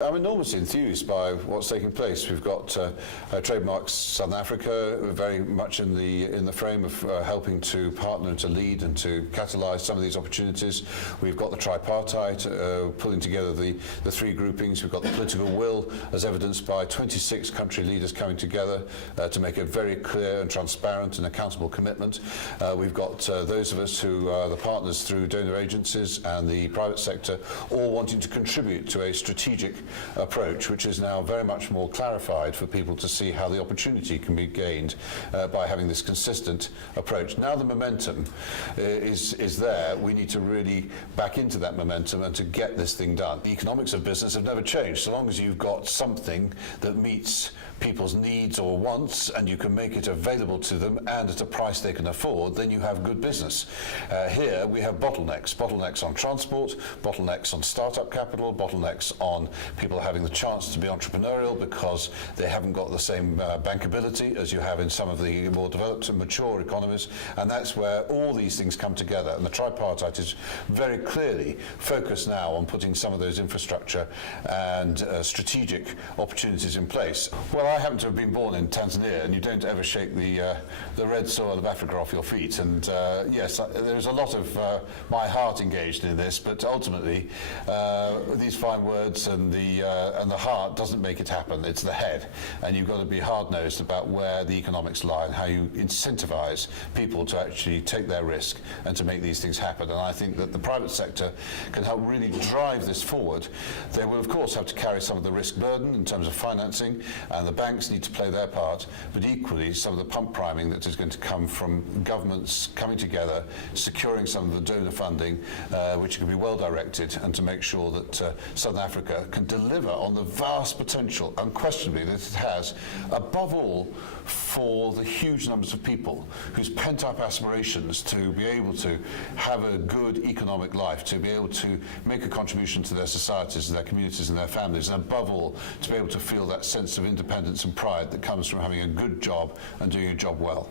I'm enormously enthused by what's taking place. We've got Trademarks Southern Africa very much in the frame of helping to partner and to lead and to catalyse some of these opportunities. We've got the Tripartite pulling together the three groupings. We've got the political will as evidenced by 26 country leaders coming together to make a very clear and transparent and accountable commitment. We've got those of us who are the partners through donor agencies and the private sector all wanting to contribute to a strategic approach, which is now very much more clarified for people to see how the opportunity can be gained by having this consistent approach. Now the momentum is there. We need to really back into that momentum and to get this thing done. The economics of business have never changed. So long as you've got something that meets people's needs or wants and you can make it available to them and at a price they can afford, then you have good business. Here we have bottlenecks on transport, bottlenecks on startup capital, bottlenecks on people having the chance to be entrepreneurial because they haven't got the same bankability as you have in some of the more developed and mature economies, and that's where all these things come together. And the Tripartite is very clearly focused now on putting some of those infrastructure and strategic opportunities in place. Well, I happen to have been born in Tanzania, and you don't ever shake the red soil of Africa off your feet. And yes, there's a lot of my heart engaged in this, but ultimately these fine words and the heart doesn't make it happen. It's the head, and you've got to be hard-nosed about where the economics lie and how you incentivize people to actually take their risk and to make these things happen. And I think that the private sector can help really drive this forward. They will, of course, have to carry some of the risk burden in terms of financing, and the banks need to play their part, but equally some of the pump priming that is going to come from governments coming together, securing some of the donor funding, which can be well directed, and to make sure that Southern Africa can deliver on the vast potential, unquestionably, that it has, above all for the huge numbers of people whose pent-up aspirations to be able to have a good economic life, to be able to make a contribution to their societies and their communities and their families, and above all, to be able to feel that sense of independence and pride that comes from having a good job and doing your job well.